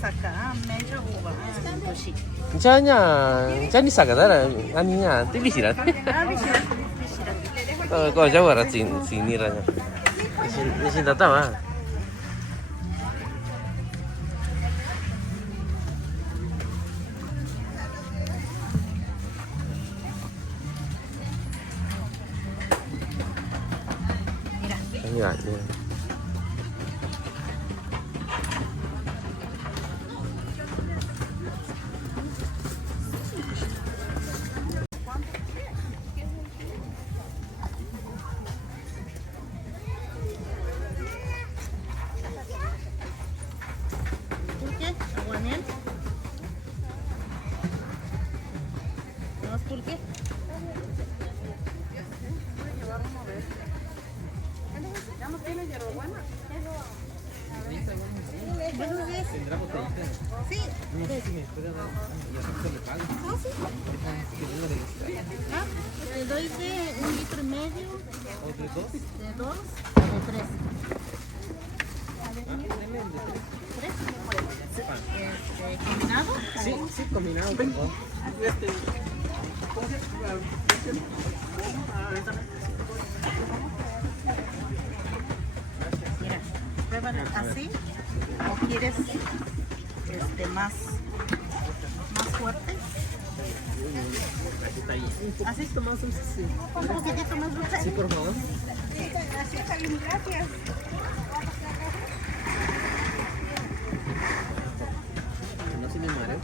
saka meja uva doshi. Chani sakadara aninya tibisira. Kau jauh arah sini ranya. Di sini tak tahu ah. Iya. Pulque, aguanel. ¿Más pulque? ¿Ya no tiene hierbabuena? ¿Tendrá botellita? Sí. No sé si me puede dar y así se le paga. Ah, sí. Que venga de los Ah, te doy de 1,5 litros. ¿O de dos? De 2 o de 3. Deme el de tres. 3. ¿Combinado? Sí, sí, combinado. Perdón. Mira, pruébalo así o quieres más fuerte. Está ahí. Un ¿Así? poquito más dulce, sí. Un poquitito más dulce. Sí, por favor. Así está bien, gracias. No se me mareo.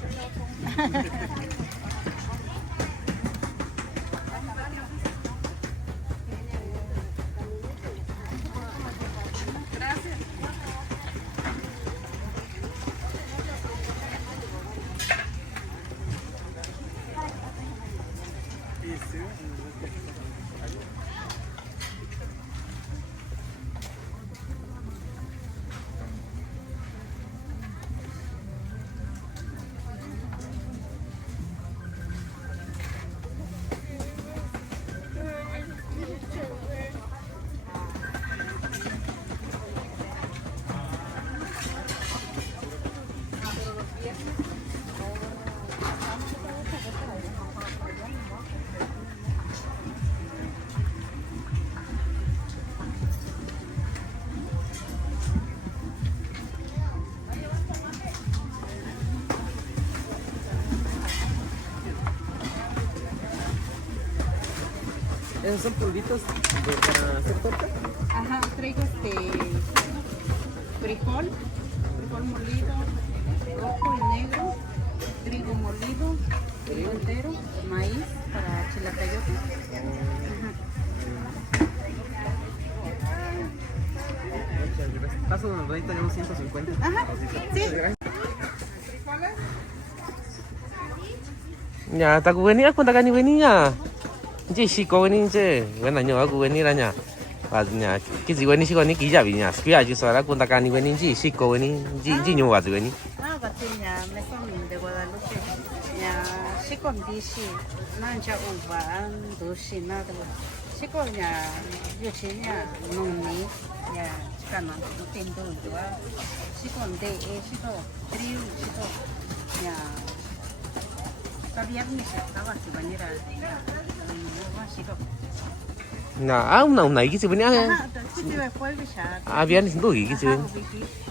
¿Esos son polvitos para hacer torta? Ajá, traigo frijol molido, rojo y negro, trigo molido, trigo entero, maíz para chilacayote. Muchas gracias. Paso donde ahí tenemos 150. Ajá, sí. Ya, tak gani aku tak gani gani nya. Ji si ko gani je. Gana nyo aku gani ra nya. Ba nya, ki ji gani si ko ni ki ja bi nya. Spia ji so ra aku tak gani gani ji si ko gani. Ji nyo wa ji gani. Ah, Batiña, me son de Guadalupe. Ya, chico dishi, nancha uva, doshi, nada. Chico ya, yo chiña, nuni, ya, chica no, tiendo yo. Chico de, chico, trio, chico, ya. Sabía que me estaba si venir a, chico. Na, una iki si bani ah. Ajá, sí, me fue el bichar. Ah, biar ni sindu iki si. Ajá,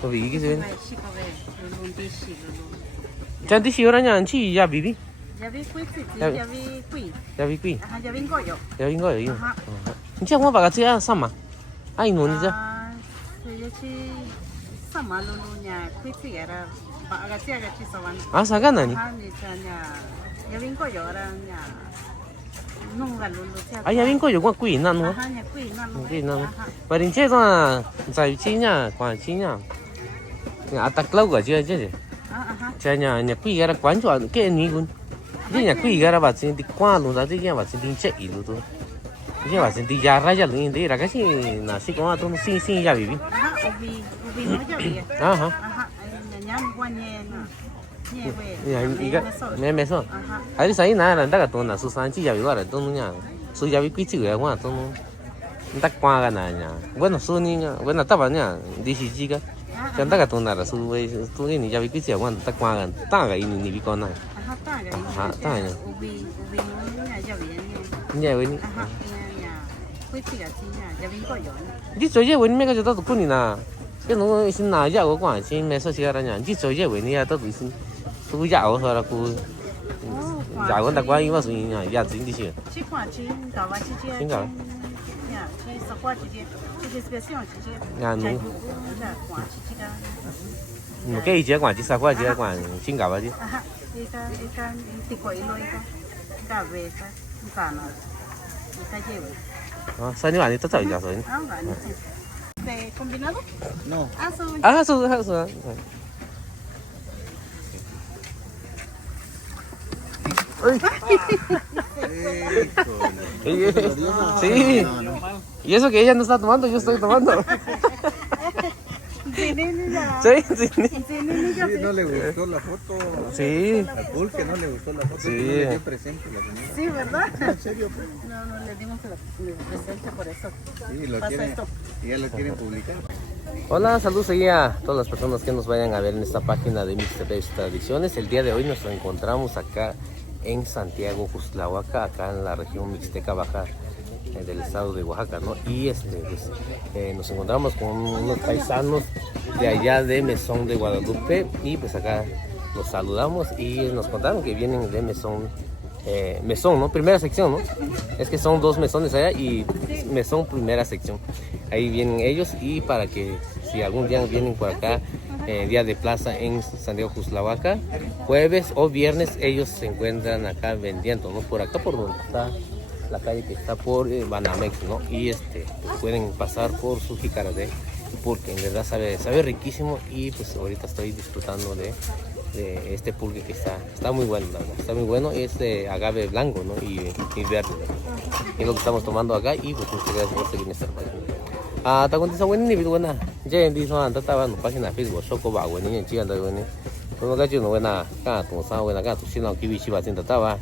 Ko bi iki si. chico de, lulun dishi, lulun. Chanti si ora nya chi ya bi bi. Ya vi cuy, Ya- ya vi cuy. Ya bi kui. Ajá, ya vi goyo. Ya bi ngo yo. Ajá. Ni cha mo ba ga chi a sama. Ai no ni ja. Yo sí, sama lulunya, cuy era, agachi saban. Ah, sa ga na ni. Ajá, ni chanya, ya vi goyo ahora nya, nunga lulu. Ai ya bi ngo yo kwa kui na no. Ajá, ya cuy na lulu. Kui na no. Ajá. Ba rin che da zai chi nya, kwa chi nya. Nga tak lau ga je je. Ajá. Cha nya nya kui ga ra kwan cho ke ni gun. Ji nya kui ga ra ba chin di kwa lu da ji nya ba chin din che i lu tu. Ji ba chin di ya ra ya lu in de ra ga si na si ko ma tu si ya bi bi. Ajá, ubi no ya vi. Aha. Ajá, ñan guanye na. Nye we. Ya iga me so. Ajá. Ai sai na ra da ga tu na su san chi ya bi wa ra tu nya. Su ya bi kui chi ga wa tu no. Tak kwa ga na nya. Bueno su ni nya, bueno ta ba nya di si ji ga. Canta ka tuna ra su tu ni ya vi ki sia wan ta kwa kan ta ga ini ni vi con này. Ajá, está que Ajá, está ya. ubi no ya bien. Nya we ni. Ajá, ya. Pues sí, así ya vi có yo. Ji zo ye we ni me ka jo ta tu ni na. Cái nó xin na ya go kwa xin me so sia ra nya. Ji zo ye we ni ya ta tu xin. Tu ya o so ra ku. Ya con ta kwa yi ma su ni ya zin di xi. Chỉ qua chỉ搞完直接。先搞。呀，去实话直接，直接是个小直接。呀，才侬不那挂起这个。một cái chỉ quan chỉ sao qua chỉ quan xin gặp vậy chứ. Aha, ikan ti ko ilo ikan. Ka về ka, ka nó. Ka lleve. Sao như vậy thì tất cả giờ rồi. Ah, vale. ¿De combinado? No. Ah, son. À, số. Sí. Y eso que ella no está tomando, yo estoy tomando. Sí, Sí. Sí, no le gustó la foto. Sí. A Pulque no le gustó la foto. Sí. No le dio presente la señora. Sí, ¿verdad? En serio, pues. No, le dimos el presente por eso. Sí, lo Pasa quieren. esto. Y ya lo quieren publicar. Hola, saludos ahí a todas las personas que nos vayan a ver en esta página de Mr. Dave's Tradiciones. El día de hoy nos encontramos acá en Santiago Cuslahuaca, acá en la región Mixteca Baja del estado de Oaxaca, ¿no? Y pues, nos encontramos con unos paisanos de allá de Mesón de Guadalupe y pues acá los saludamos y nos contaron que vienen de Mesón, ¿no? Primera sección, ¿no? Es que son dos mesones allá y Mesón primera sección. Ahí vienen ellos y para que si algún día vienen por acá, día de plaza en Santiago Cuslahuaca, jueves o viernes ellos se encuentran acá vendiendo, ¿no? Por acá por donde está la calle que está por Banamex, ¿no? Y pues pueden pasar por su jícara de pulque, en verdad sabe riquísimo y pues ahorita estoy disfrutando de este pulque que está muy bueno, la verdad, está muy bueno, es de agave blanco, ¿no? Y verde, ¿no? Es lo que estamos tomando acá y pues muchas gracias por seguirme esta página. Ah, ta cuenta buena ni video buena, ya en día anda estaba en la página Facebook, soco va buena ni chica anda buena, como que yo no buena, acá tu sa buena acá tu si no que bichi va tinta estaba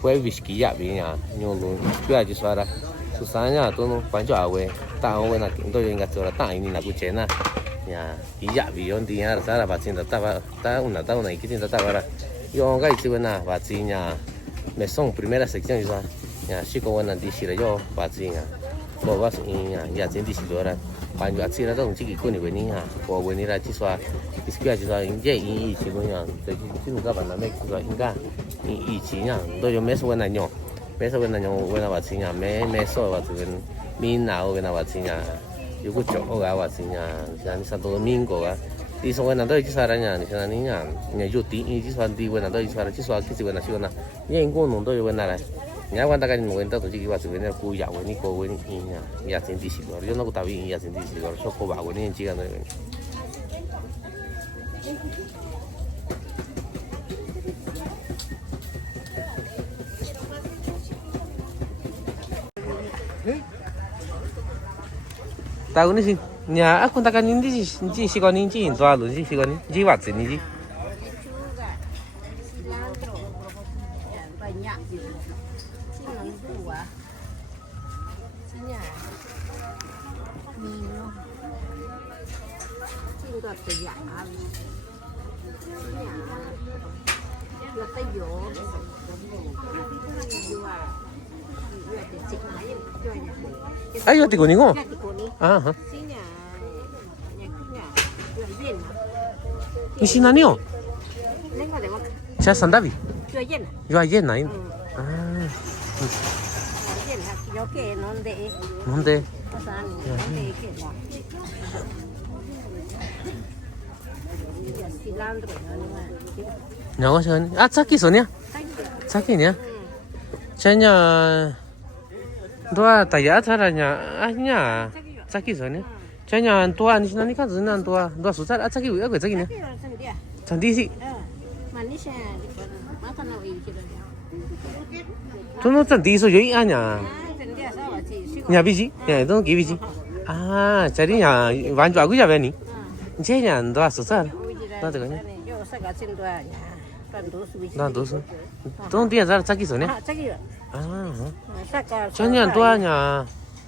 fue bisquilla bien yo lo yo ya suara susana tú no cuánto agua ta buena entonces venga ahora ta ni la cuchena ya y ya vio día sara va tinta estaba ta una y que tinta estaba ahora yo ga y buena va tiña me son primera sección ya chico buena dice yo va tiña lo vas ya tiene dice ahora cuando así la东西con你venía我venir a去说是不要去说这一起不样这就个办那没说应该一起呀都有没说那样没说那样我那话钱呀没说话这个民哪我那话钱呀有个酒个话钱呀像你Santo Domingo啊你说那都去说人家你看你呀你有地你去说地我那都去说去说去说那去那你应该弄都有那来你要问大家你们到底几个字？那古谣的，你古文呀，也真的是个，有那个大文也真的是个，说古话文的几个那个。Tahu ni sih, ya aku takkan ini sih si kau ni sih, soal lu sih si kau ni, jiwat sih ni sih. Banyak gitu. Dua. Sini ya. Minum. Sini có tự giả. Sini ya. Yo tay yo. Ayo tiga ni kok. Ah. Sini ya. Bien. Ni sih nani oh? Nengok deh mak. Saya sandabi. Jualan. Jualan nain. Ah. Yo que no de. 뭔데? Nyawa siya ni. Ah, tsaki so niya. Tsaki niya. Siya niya. Dua taya tsara niya. Ah, niya. Tsaki so niya. Siya niya dua ni sinani ka zina dua su tsara. Ah, tsaki uya ko tsaki niya. Chandi si. Tono chandi so yoi a niya. Nhà bị gì? Nhà đó cái bị gì? À, cái này nhà bán cho cái gì vậy nhỉ? Chế nhà đó số sao? Đó được nhỉ? Đó đủ số. Đó tiền ra chắc cái số nhỉ? À, chế nhà đó nhà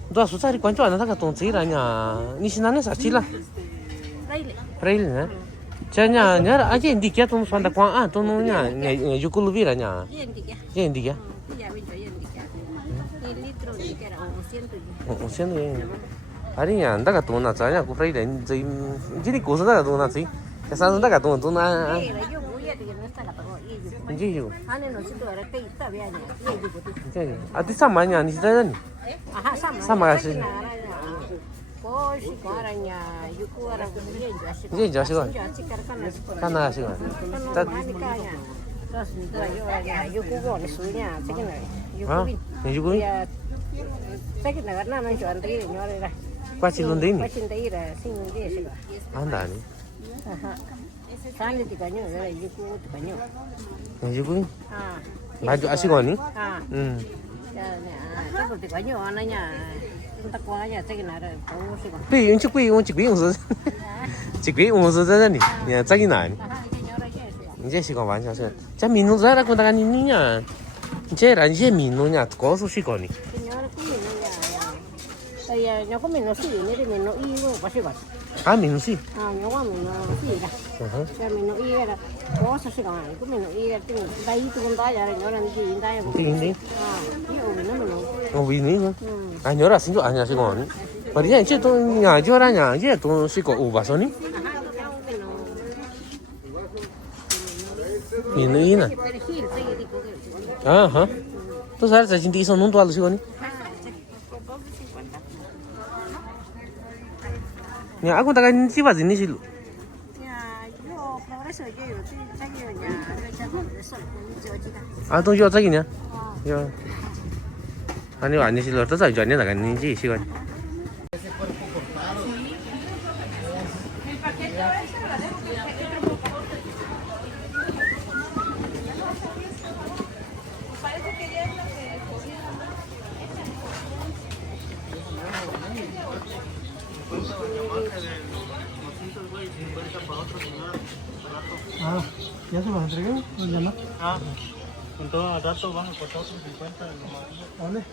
đó số sao đi quan trọng là cái đồng chí là nhà,你是哪里啥去了？ Fraile nè. Chả nhà nhớ là anh đi kia tôi xoắn đặc quang à tôi nói nhà ngày yêu cô vi là nhà. Anh đi kia. Xiên rồi. 아니 야, 내가 돈 나잖아. 그 프레이드 이제 이제 고소다 돈 나지. 그래서 내가 돈 나. 이제 이거. 이제 아디 삼만이 아니시잖아. 삼만이. 이제 이제 시간. 하나 시간. 아, 이거 qua chín luôn đấy nhỉ? Ăn đàn nhỉ? Cũng bao nhiêu asi còn nhỉ? bây giờ chỉ quý ông số ra nhỉ? Nhà chắc cái này 이제 시간 많이 하세요. 자 민노 살아고 나가니 니냐? 이제 이제 민노냐? 거수 시간이. Yo có mình nó xỉ nữa thì mình nó y luôn có xỉ vậy. 아 민노시. Yo có mình nó xỉ ra. Cho mình nó y ra. Có sao xỉ còn có mình nó y ra thì đây tôi cũng đã rồi nó làm gì đây. gì? Cái ổ nó mình. vì nữa. 아 nhớ là xin cho anh nhà 시간. mà đi 이제 또 nhà cho ra nhà 이제 또 시간 오바서니? 민노이 nè. hả? Tôi sao sẽ đi xong nón toa 시간이? nhà aku tak akan siapa sini sih lu? 아, 또 요 저기냐? 요. 아니 아니 실로 또 저기 전에 나갔는지 시간. Ah, ¿ya se los entregué? ¿Los llamas? Ah, con todo rato van a cortar otros 50 nomás. ¿Dónde?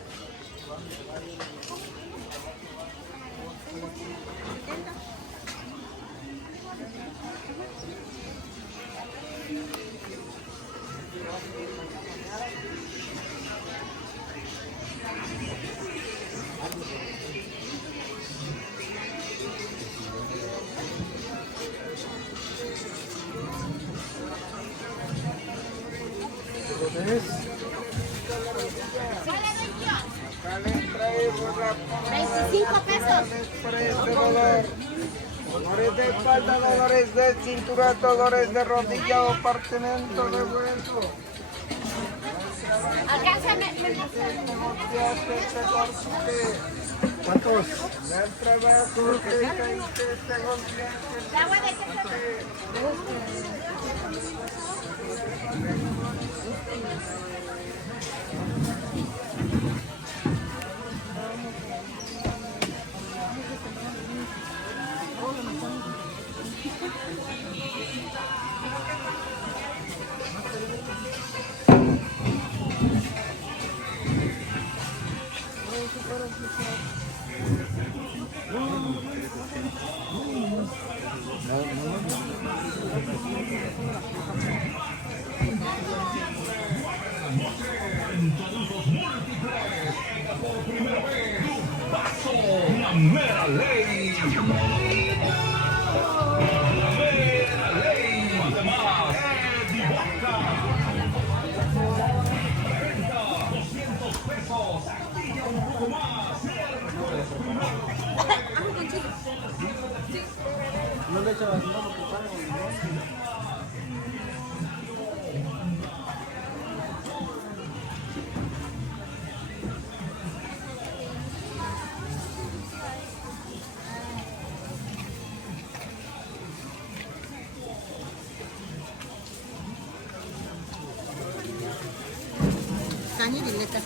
Dolores de espalda, dolores de cintura, dolores de rodilla o partimiento de hueso. ¿Cuántos? El trabajo que te Caña de letra.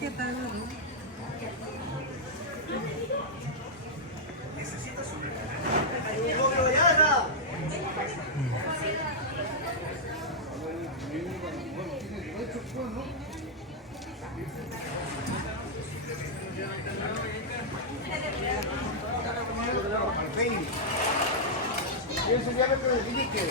¿Qué tal? Eso ya lo que dije que...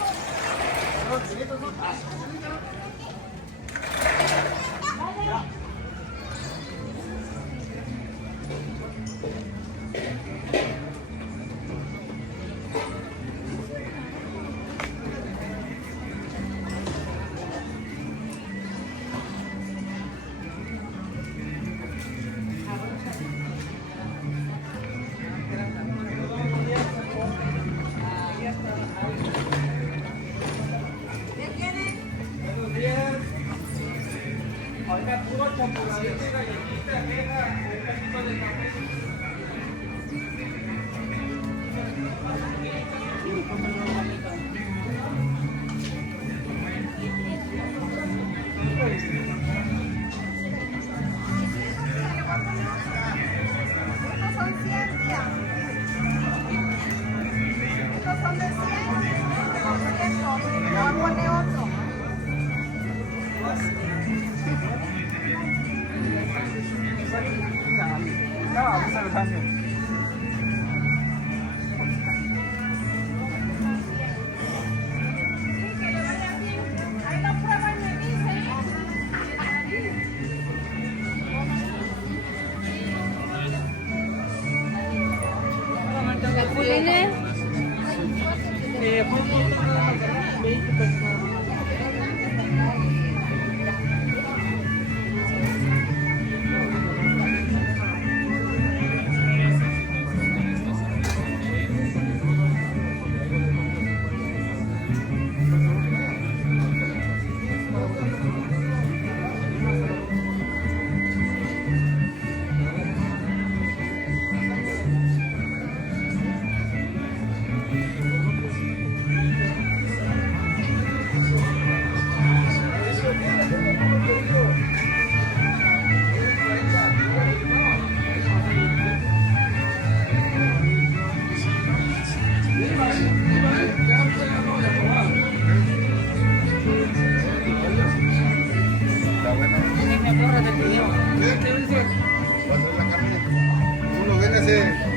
Uno ven ese.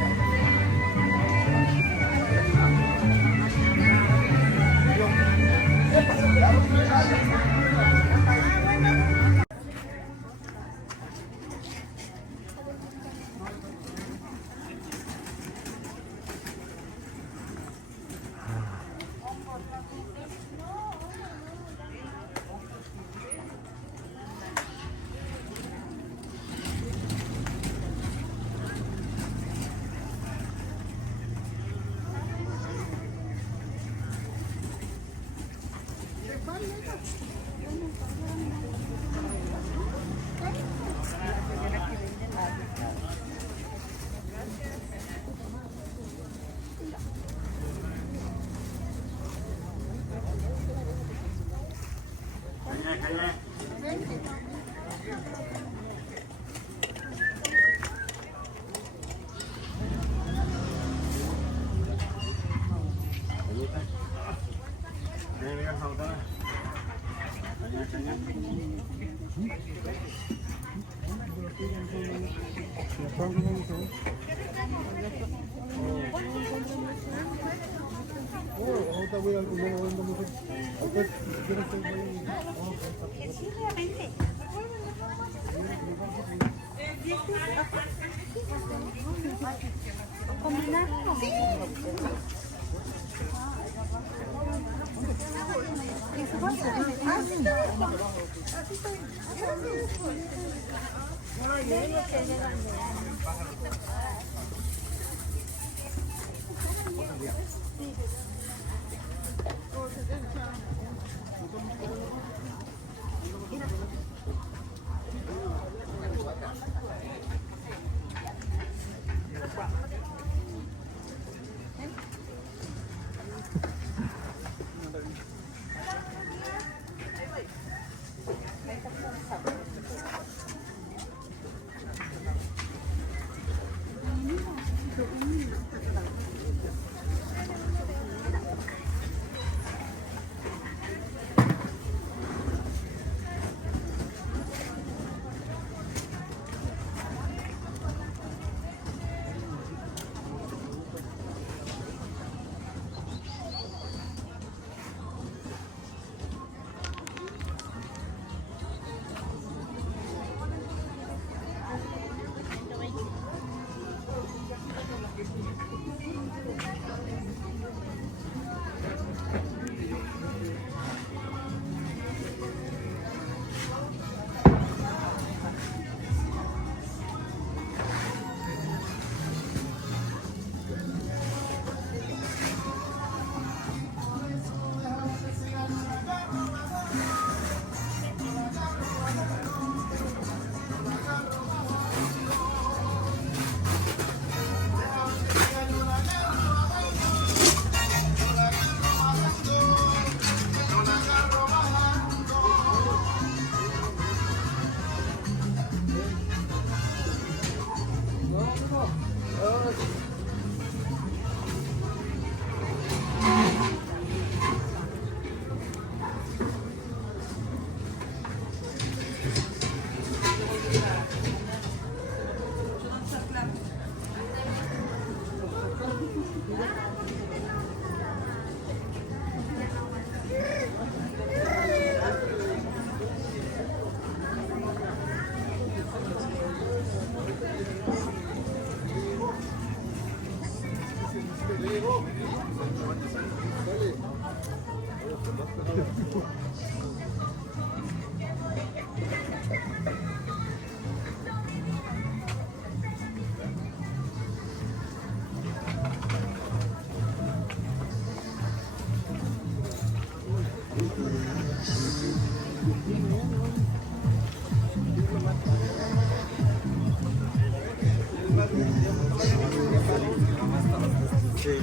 Tahu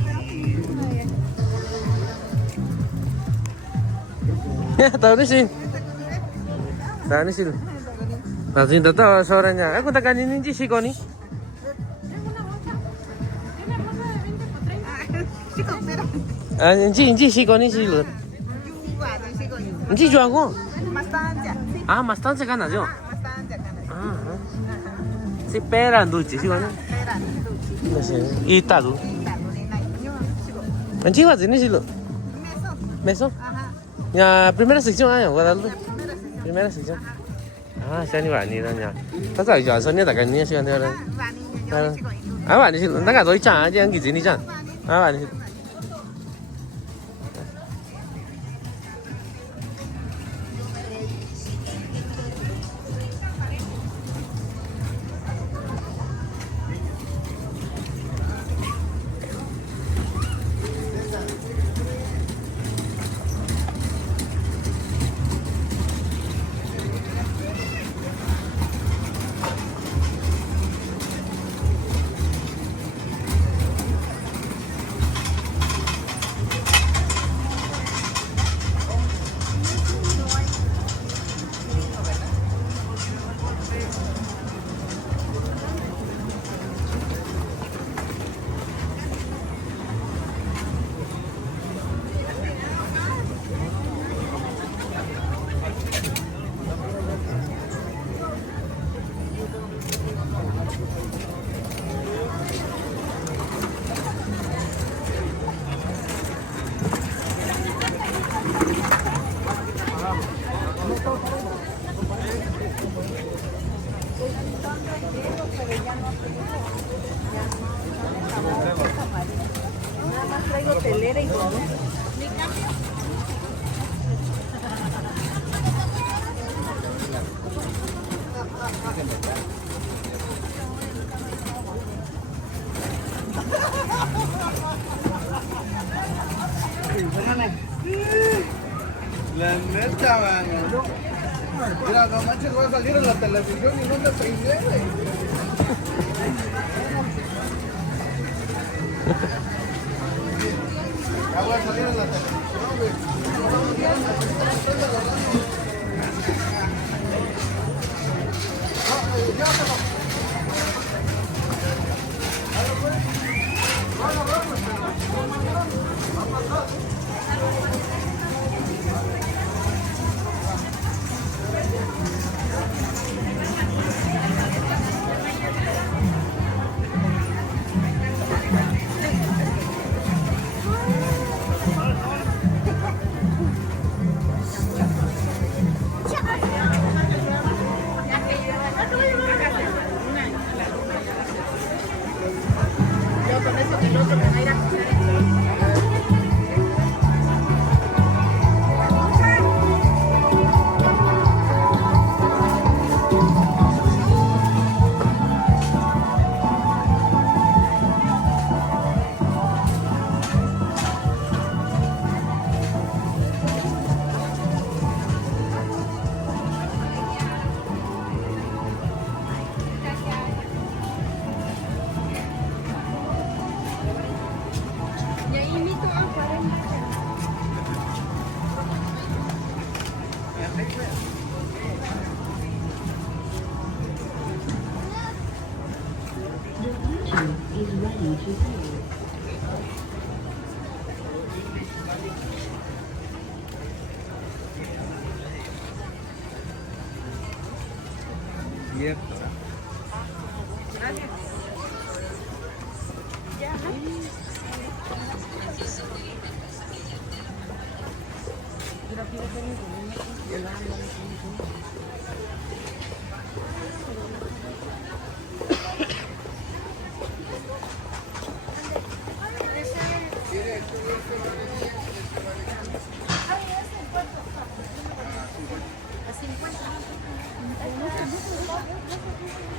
ni sih. Tahu ni sih. Nanti tahu suaranya. Aku tak ini sih kau ni. Ini sih kau ni sih lo. Ini jual kau. Ah, bastante kan aja. Ah. Si peran dulce sih kau ni. Ita tu. Ini apa sih ni sih lo? Meso. Ya, primera sección aja, Guadalupe. Primera sección. Ah, saya ni wani dah ni. Tak tahu jual sana tak kan ni sih kan dia. Ah, wani sih. Tak ada doi cang aja yang gini cang. Ah, wani. Traigo telera y todo. La neta, mano. Mira, no manches, voy a salir en la televisión y no me peiné, güey. Ya voy a salir en la televisión, güey.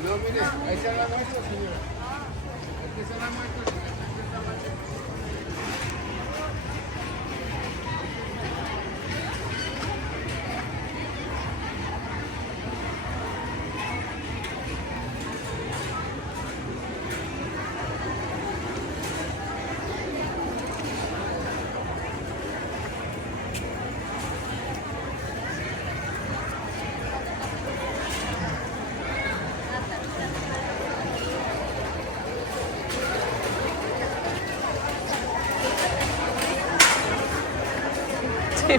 No, mire, ahí está la muestra, señora. Aquí está la muestra. Sí.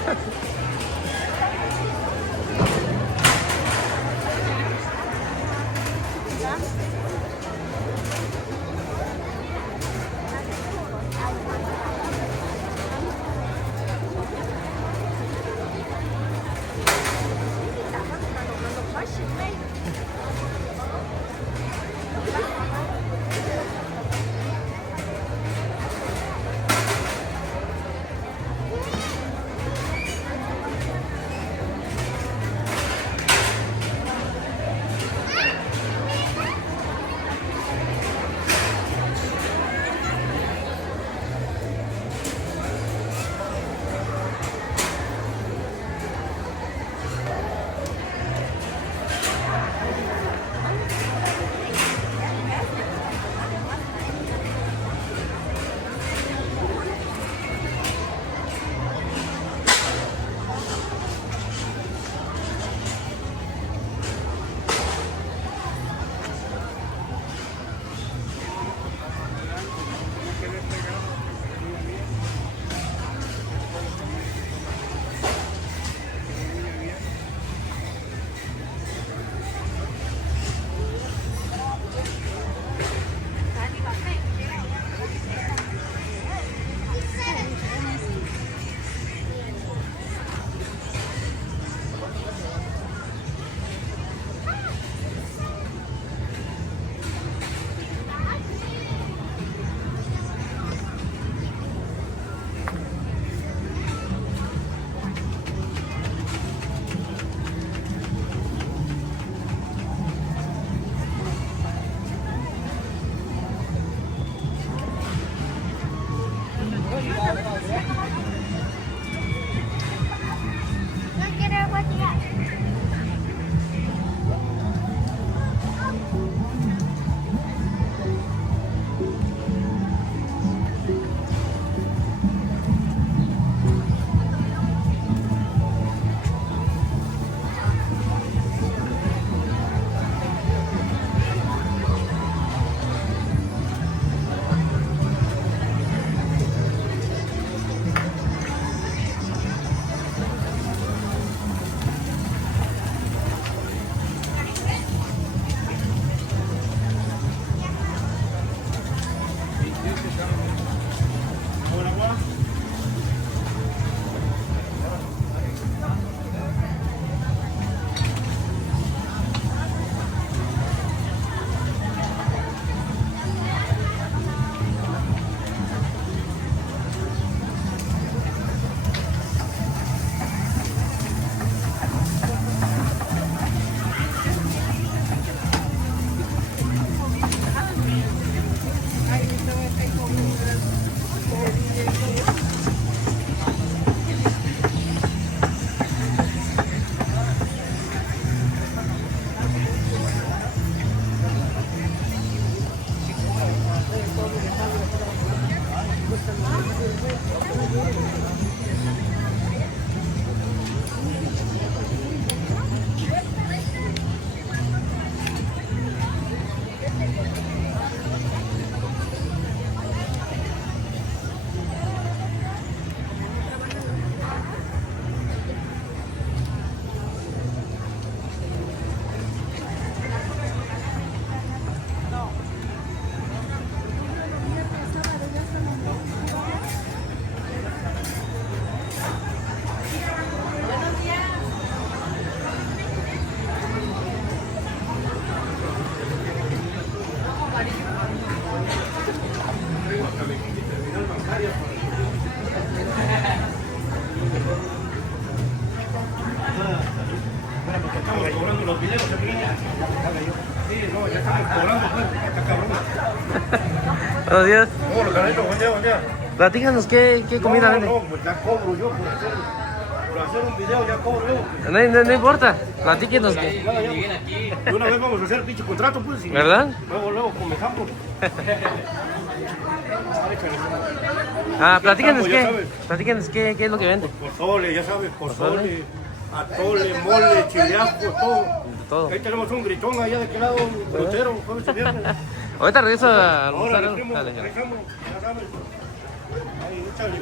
Buenos días. Hola, Carlito, buen día, buen día. Platícanos qué comida vende. No, pues ya cobro yo por hacer un video, ya cobro yo. No importa, platíquenos qué. De una vez vamos a hacer el pinche contrato, pues. Y ¿Verdad? luego comenzamos. Platíquenos qué es lo que vende. Pozole, ya sabes, pozole, atole, mole, chileajo, todo. Ahí tenemos un gritón allá de aquel lado, un grosero, jueves y viernes. Ahorita regreso a Ahora, almorzar. primo, Dale. regresamos, ya sabes. Ahí, échale.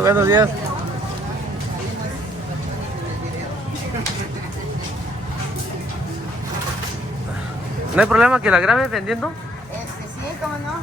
Buenos días. ¿No hay problema que la grabe vendiendo? Sí, cómo no.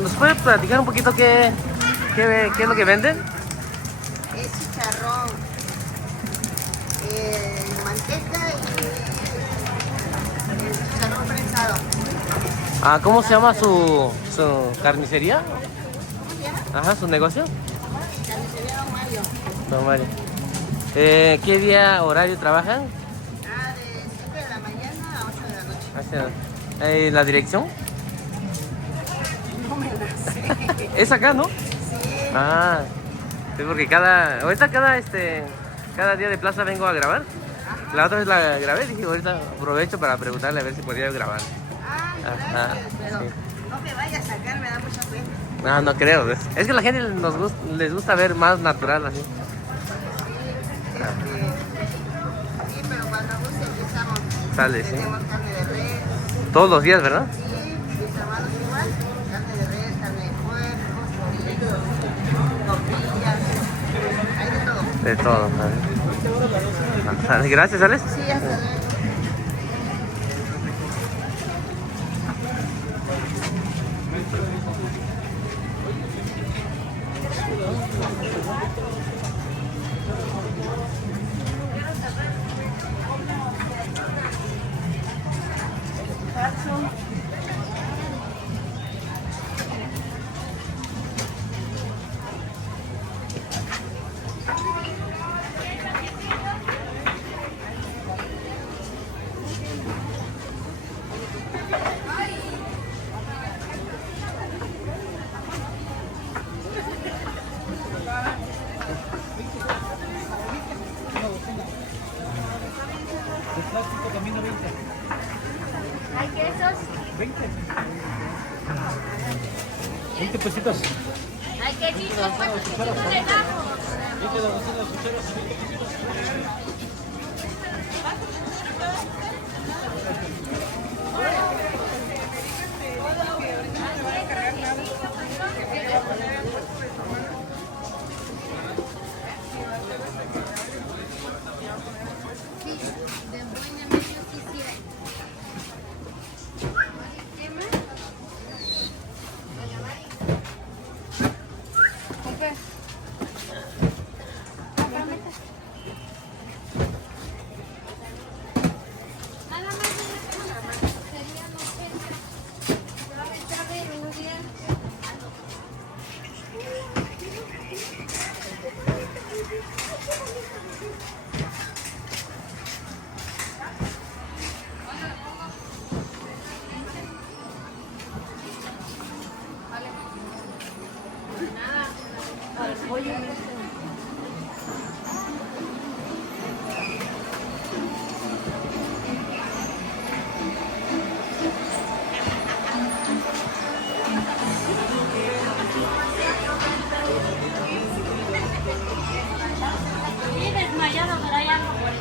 ¿Nos puede platicar un poquito qué es lo que venden? Es chicharrón, manteca y el chicharrón prensado. ¿Cómo se llama su carnicería? ¿Cómo se llama? Ajá, su negocio. Carnicería Don Mario. Don Mario. ¿Qué día horario trabajan? De 7 de la mañana a 8 de la noche. ¿La dirección? No me la sé. Es acá, ¿no? Sí. Sí, porque ahorita cada día de plaza vengo a grabar. La otra vez la grabé, dije, ahorita aprovecho para preguntarle a ver si podía grabar. Gracias, pero sí. no me vayas a sacar, me da mucha pena. No creo. Es que a la gente les gusta ver más natural así. Sí, pero cuando guste empezamos. Sale, sí. Tenemos carne de res, Todos los días, ¿verdad? sí, mis hermanos igual, carne de res, carne de puerco, chorizos, tortillas, hay de todo. De todo. Sale. Gracias, Alex. Sí, hasta luego. ¿Hay quesos? 20 pesitos. Hay quesitos, ¿cuántos quesitos le damos? De buena medio sí, sí hay. ¿Qué más? Nada más serían 80. Ya me trae un día. Sí, desmayado, pero hay algo por ahí.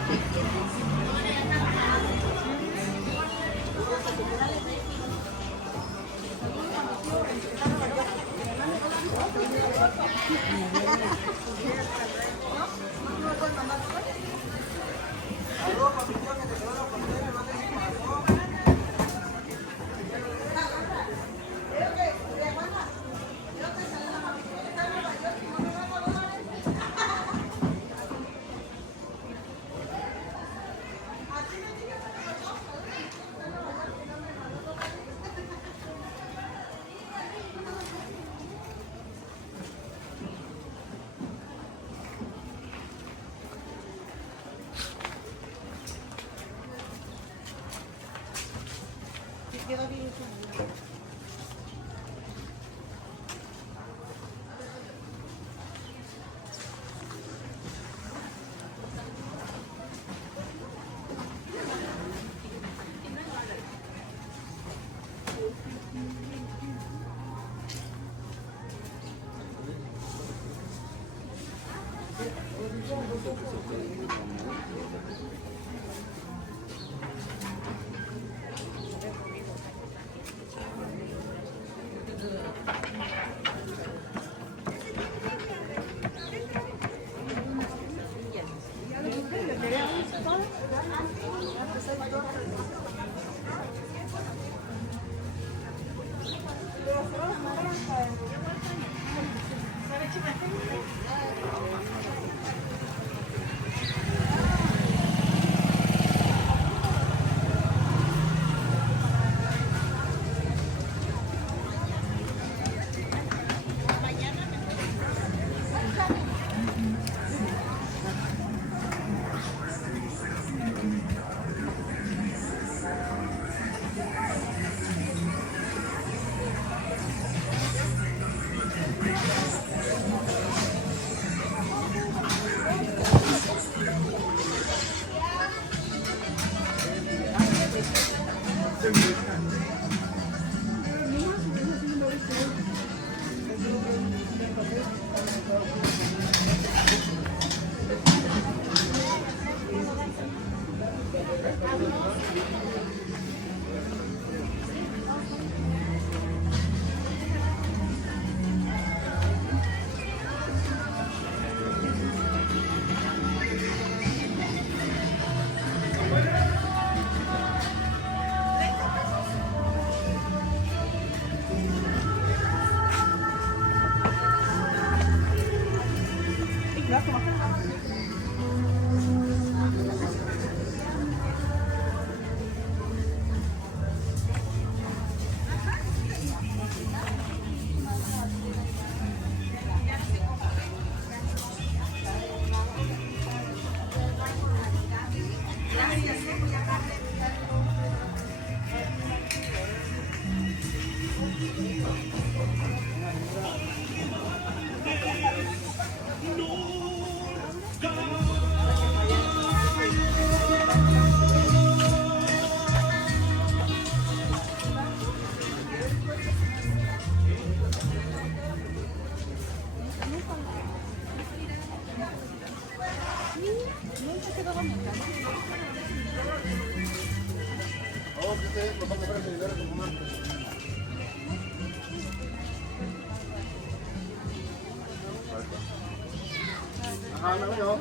Ajá, no veo.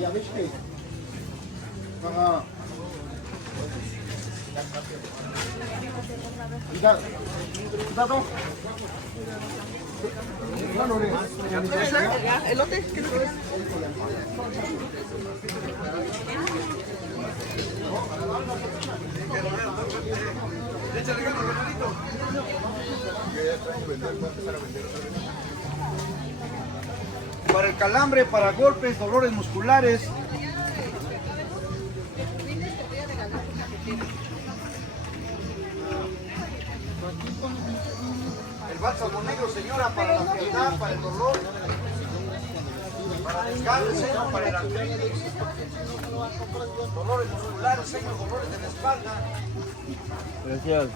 Ya viste. Ajá. Cuidado. ¿Elote? ¿Qué es lo que es? Para el calambre, para golpes, dolores musculares. El bálsamo negro, señora, para la ansiedad, para el dolor, para el descanso, para el artritis, dolores musculares, señor, dolores de la espalda. Gracias.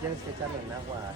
Tienes que echarle en agua.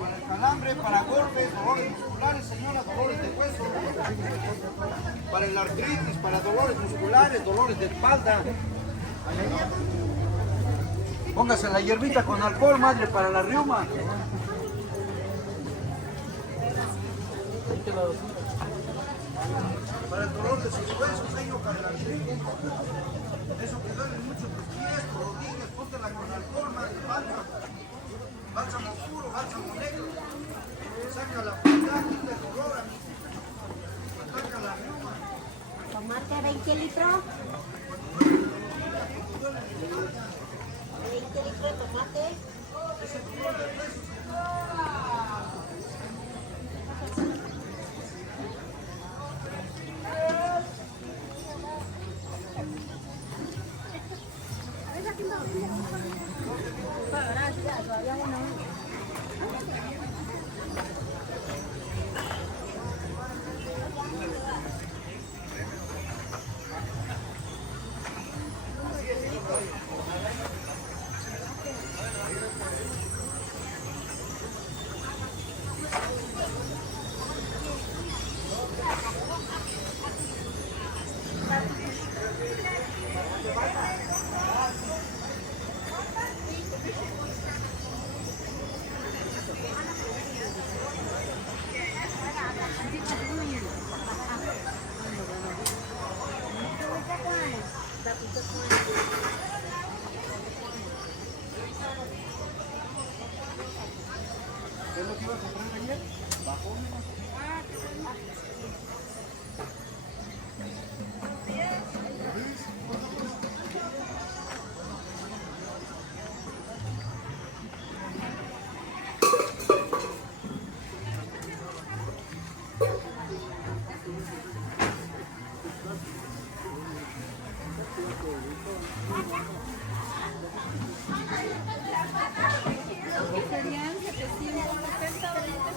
Para el calambre, para golpes, dolores musculares, señora, dolores de hueso. Para el artritis, para dolores musculares, dolores de espalda. Póngase la hierbita con alcohol, madre, para la riuma. Para el dolor de sus huesos, señor, para el artritis. Eso que duele mucho tus pies, tus rodillas, póntela con alcohol, madre, bálsamo puro, bálsamo negro. Saca la punta, quita el dolor, saca la riuma. Tomate 20 litros. 20 litros de tomate. Serían 760 ahorita.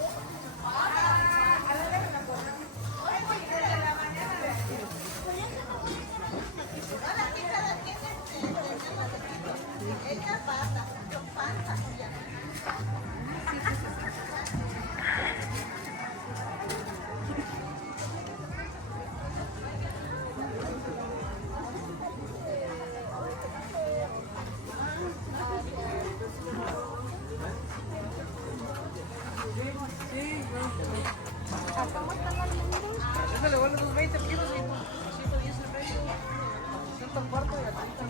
Eso le vale unos 20 pesos y 110 el precio. Tanto cuarto y a 30.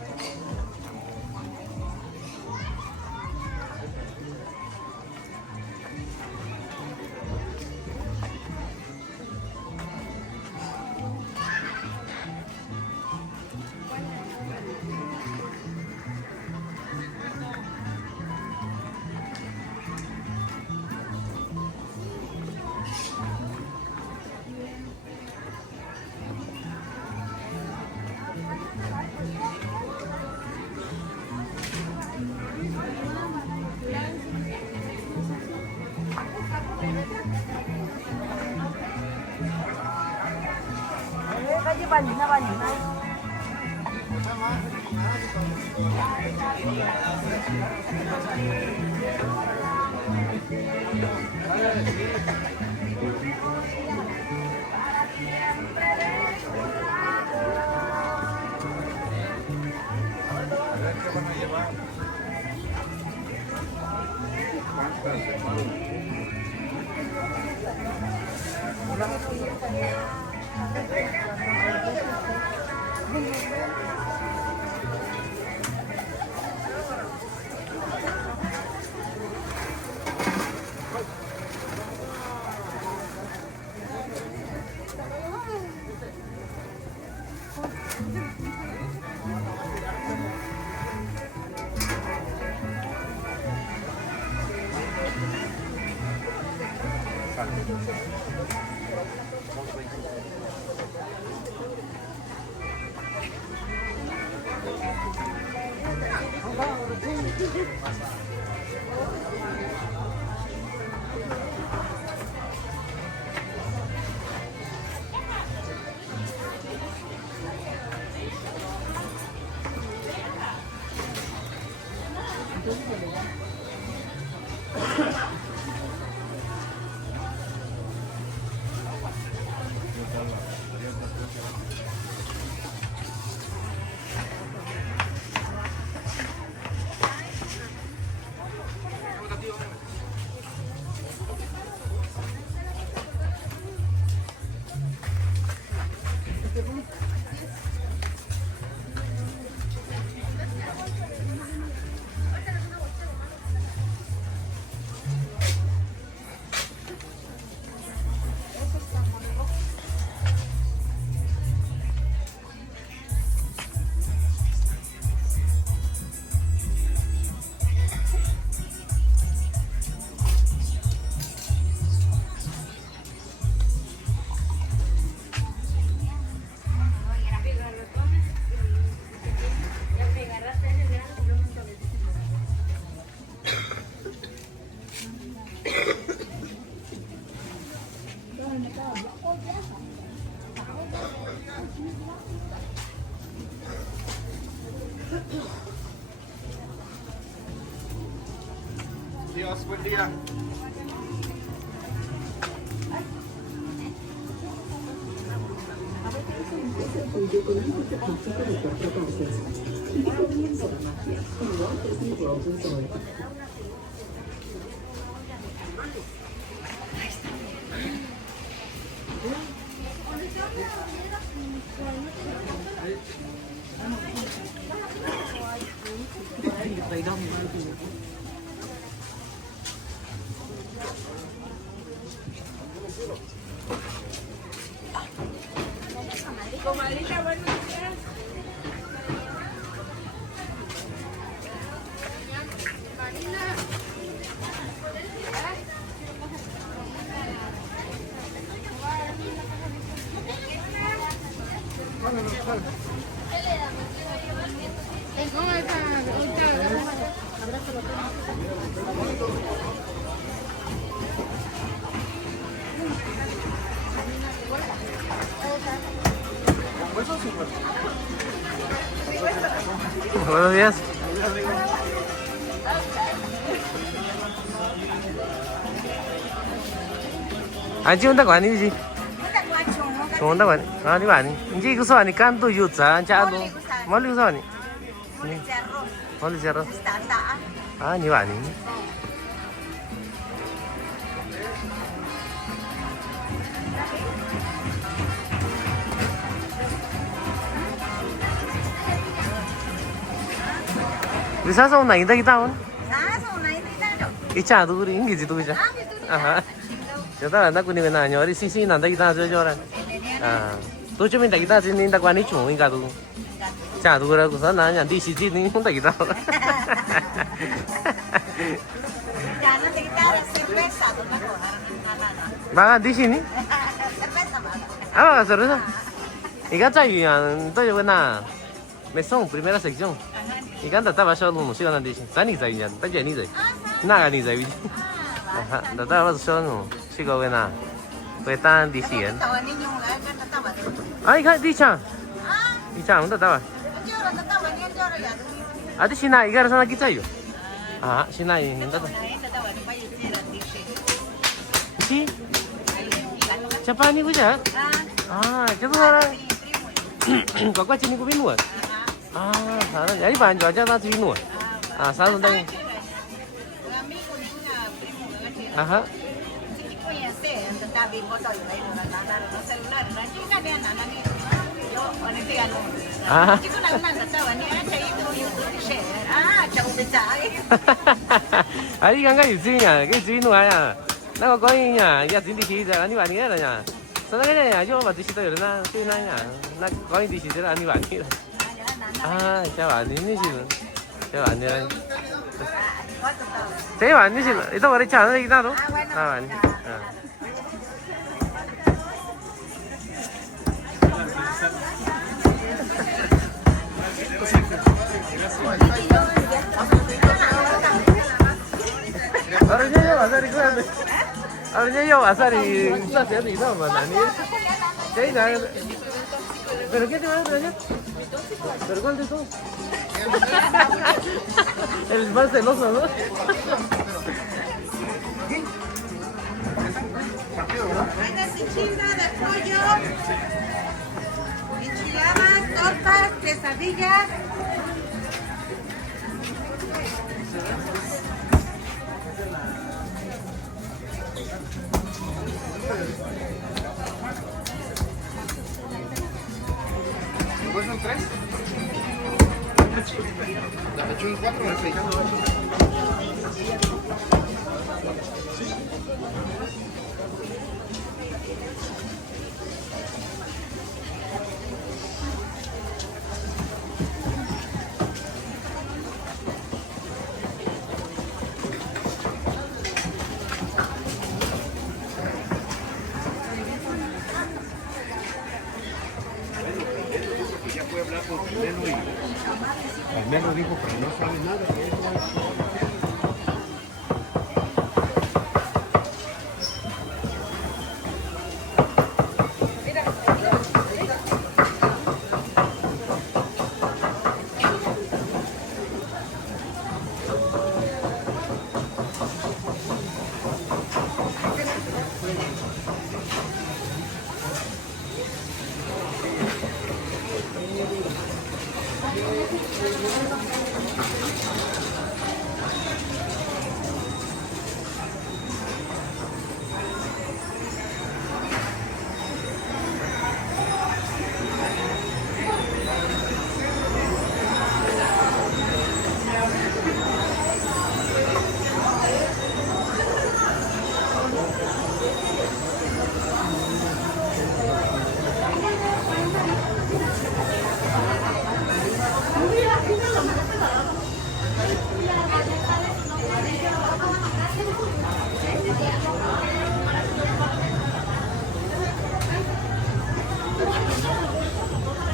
Dios, buen día. Comadrita, buenos días. Marina. Tengo esa, Buenos días. anh chị không quản gì xuống đâu quản đi quản chị cứ sợ này can tôi dụt ra cha tôi mất lưu sợ này mất lưu sợ như vậy vì sao sau này đây tao cái cha tôi đi cái gì tôi chứ chúng ta là ta quên nào nhớ đi xí nào đây ta cho này tôi cho mình tại ta xin ta quan đi chung mình cả tôi cha tôi là cũng sao nào nhận đi xí đi không tại ta bà đi xí ní serius ikan cai tôi cho na mesong primera sección ikan tata va solo no sigo na di tani zai ya ta je ni zai na ga ni zai tata va solo sigo na pues tan di xí ai cái đi chăng không tata va ada sih na ikan sana kita yo sih na ini tata si siapa ni punya coba orang Kakak sini ko binuan. Sana. Jadi ban aja na binuan. Sana đây. Aha. Ai kan cái gì à, cái gì nữa à. Nó có cái nhà, giờ tính đi khi giờ anh đi bạn nghe rồi nha. Sao cái này yo mà đi xí tới rồi na, cái này nha, na có đi xí tới là anh đi bạn kia. Chào bạn đi xí rồi, chào bạn đi. Thế bạn đi xí rồi, itu vào đây chào nó đi ta đâu? Bạn. Harusnya yo asal di stasiun itu mana nih? Jadi nggak, berarti di mana berarti? Berkual di situ. El Barcelona, ¿no? Enchiladas de pollo, enchiladas, tortas, quesadillas. ¿Son tres? La pechuga 4 o el 6. Al menos dijo que no sabe nada de eso.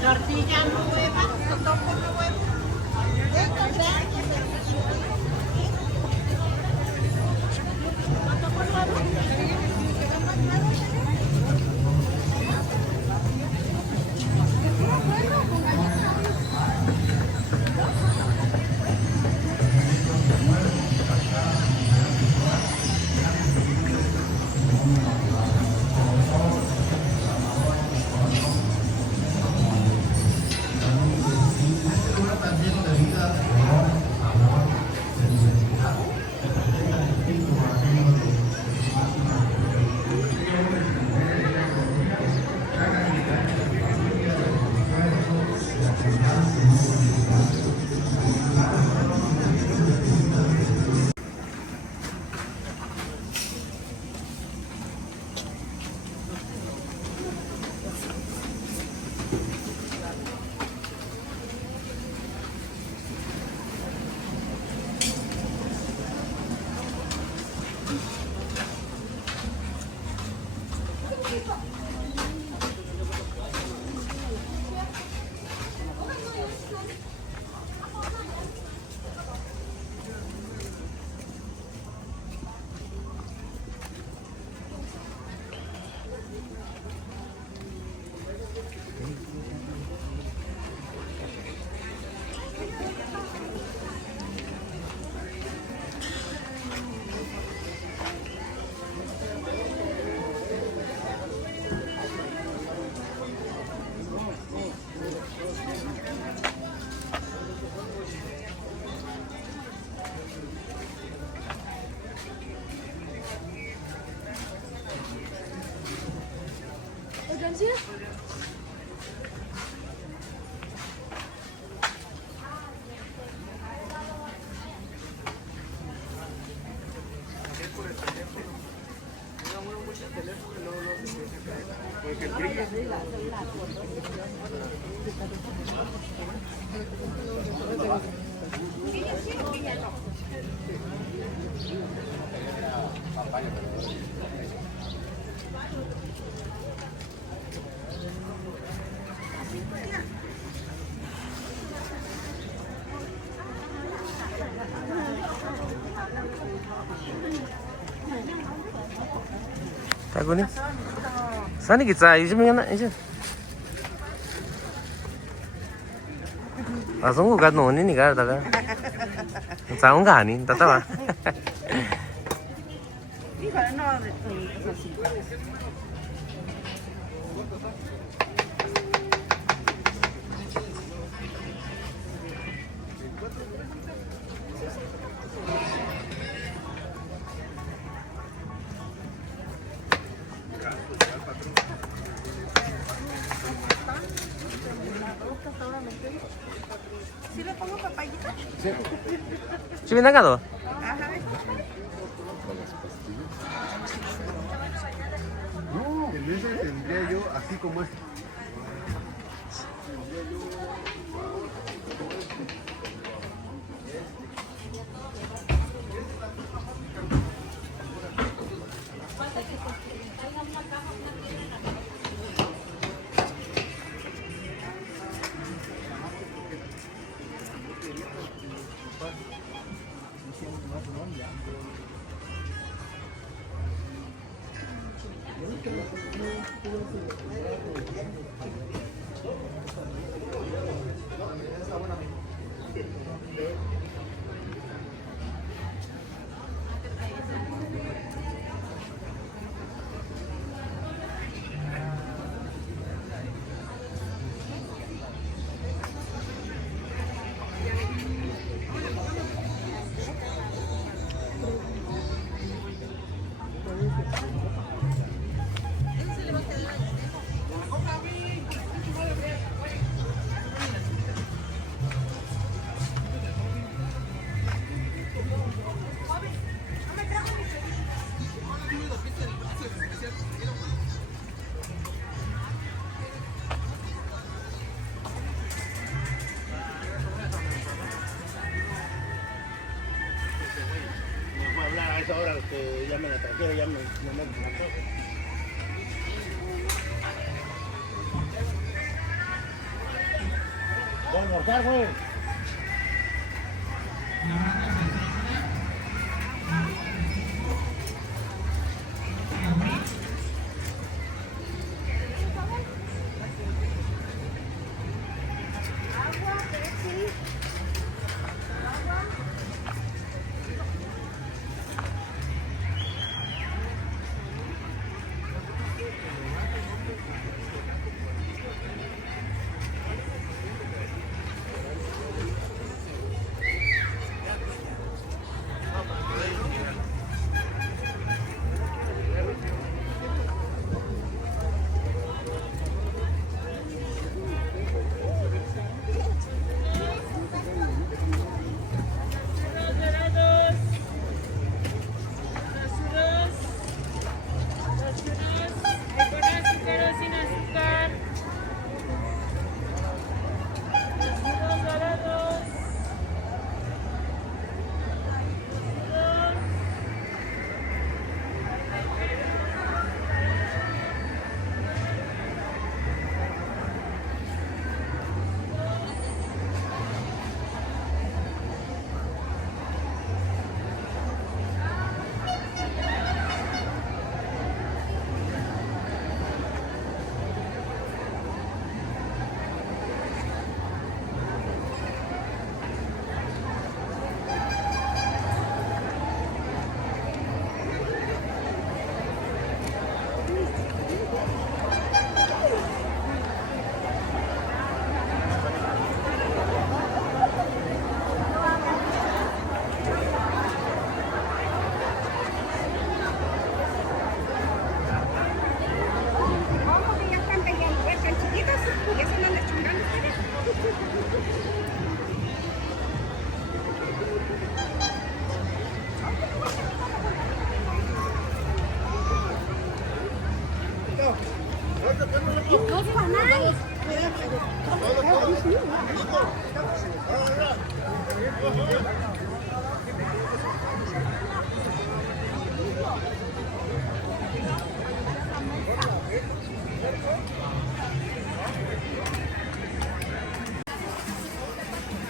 Tortilla nueva, con 2 huevos. Takunin. Sana kita isu mana isu. Langsung gua noni nih kan, tak kan? Tahu nggak nih, tak tahu. ¿Sí le pongo papayita? ¿Sí viene acá todo? Ajá. No, en ese tendría yo así como este. Esa hora que ya me la trajeron, ya me la cosa. Voy a almorzar, güey.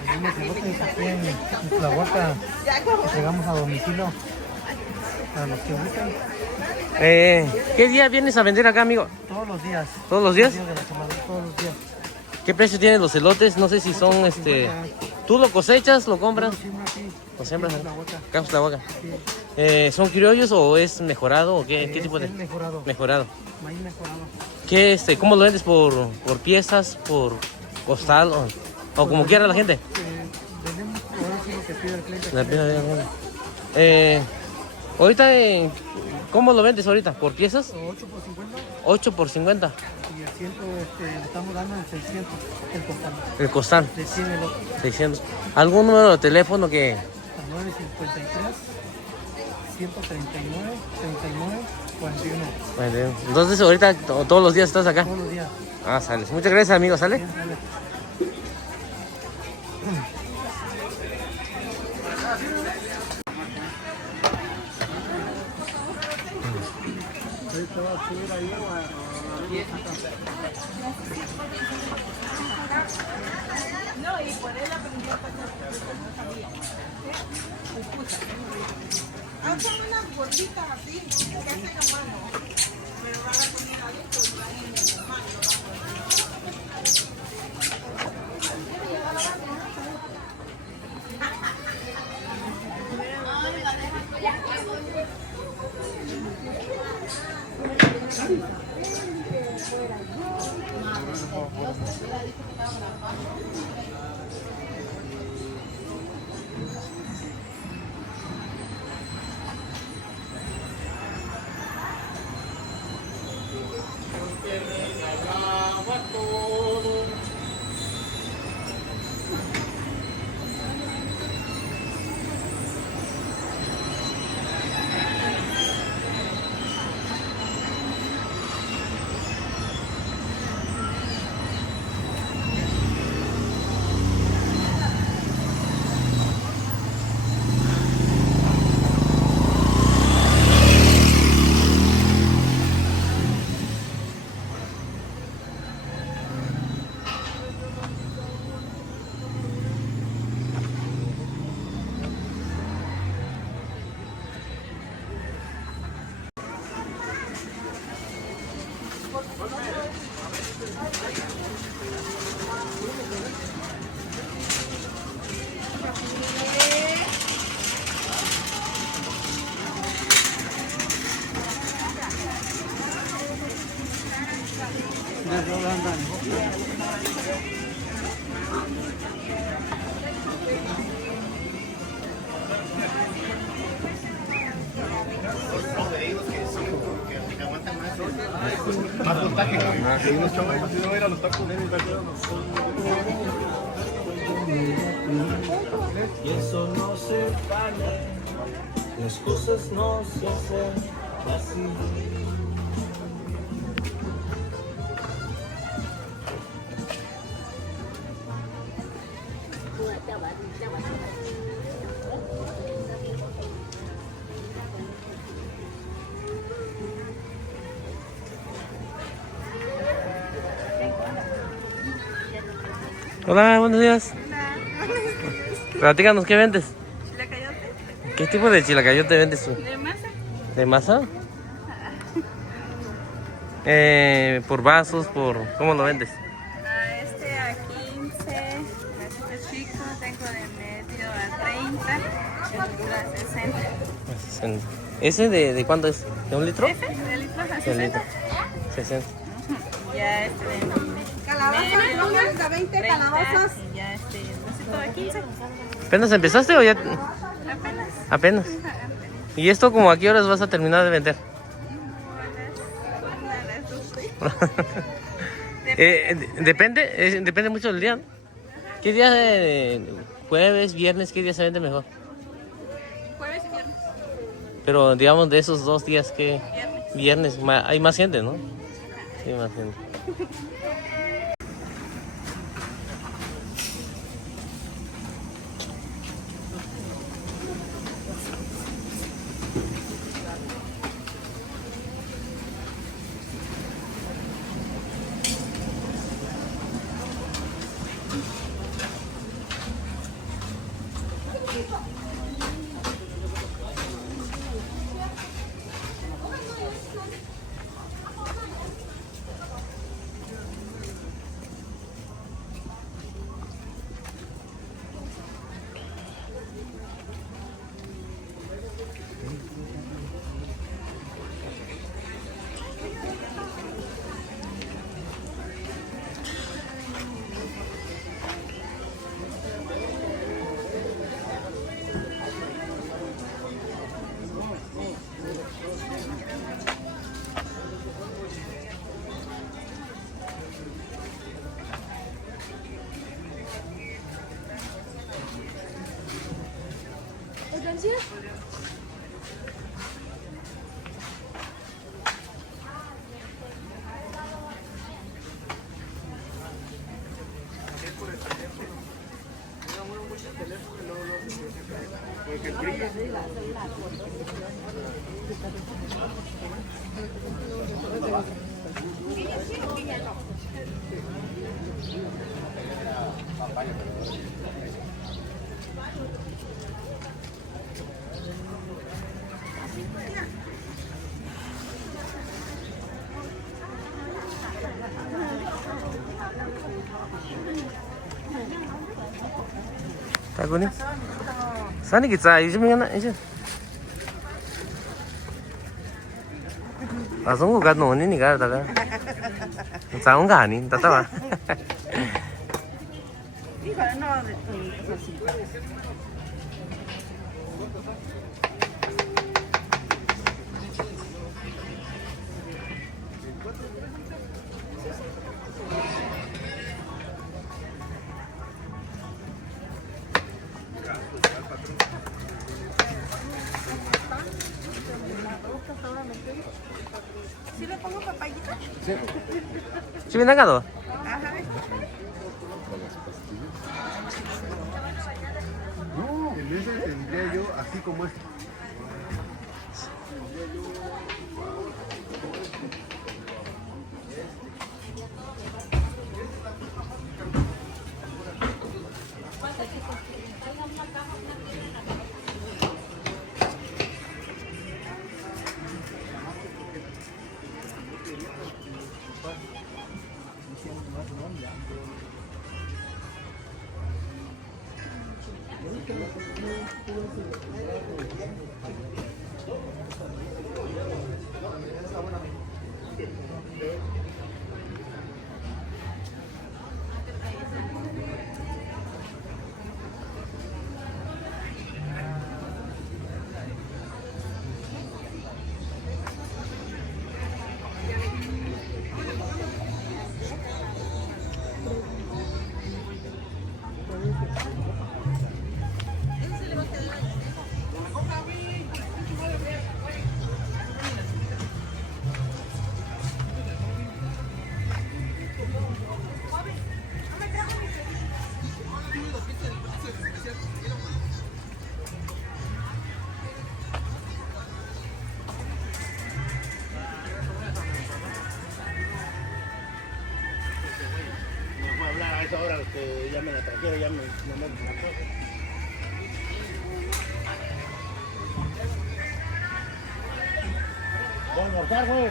Tenemos elotes aquí en Tlahuaca. Llegamos a domicilio para los que gustan. ¿Qué día vienes a vender acá, amigo? Todos los días. ¿Todos los días? De la semana, todos los días. ¿Qué precio tienen los elotes? No sé si son, ¿tú lo cosechas, lo compras? Siempre aquí. ¿Lo siembras? En Tlahuaca. Acá en Tlahuaca. Sí. ¿Son criollos o es mejorado o qué tipo de? Es mejorado. Mejorado. Maíz mejorado. ¿Qué, cómo lo vendes? ¿Por piezas? ¿Por costal? ¿O como quiera la gente? Vendemos ahora sí lo que pide el cliente. La pena de la gente. Ahorita, ¿cómo lo vendes ahorita? ¿Por piezas? 8 por 50 8 por 50. y el 100 le estamos dando en 600 el costal. El costal. De 100 el otro. 600. ¿Algún número de teléfono que? Al 953 139 39 41. Bueno, entonces ahorita todos los días estás acá. Todos los días. Ah, sales. Muchas gracias, amigo. ¿Sale? Bien, dale. Y eso no se vale, las cosas no se hacen así. Hola, buenos días. Platícanos, ¿qué vendes? Chilacayote ¿Qué tipo de chilacayote vendes tú? de masa. ¿De masa? Por vasos, ¿cómo lo vendes? A 15, vasito chico, tengo de medio a 30, a 60. A 60. ¿Ese de cuánto es? ¿De un litro? Ese de litros a De 60. litro. 60. Ya este de Calabazas, longas de 20 30 calabazas. y ya este vasito de 15. ¿Apenas empezaste o ya? Apenas. Apenas. ¿Y esto como a qué horas vas a terminar de vender? A las 12. Depende mucho del día. ¿Qué día? Jueves, viernes, ¿qué día se vende mejor? Jueves y viernes. Pero digamos de esos 2 días que Viernes. hay más gente, ¿no? Sí, más gente. aja. Tahu nih. Sana kita aja mana aja. Langsung gua kan ini kan, tak? Tahu nggak nih, tak tahu. Iba no, así. ¿Sí le pongo papayita? Cuma nak tuh? Ajá. No, en ese tendría yo así como este. Ahora que ya me la trajeron, ya me la cosa. Voy a almorzar, güey.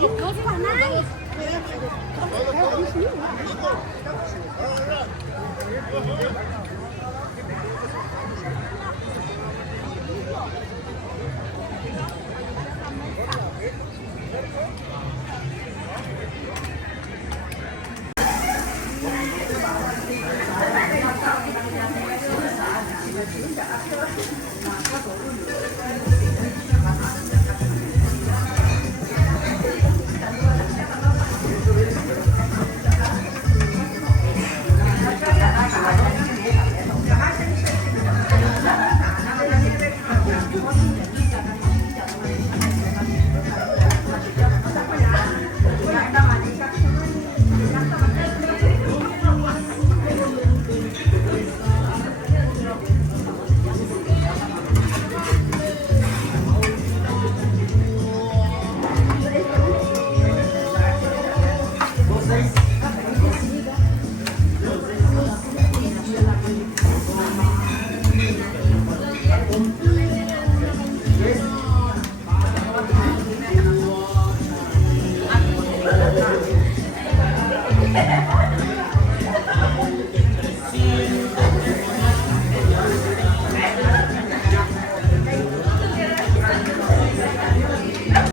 Dos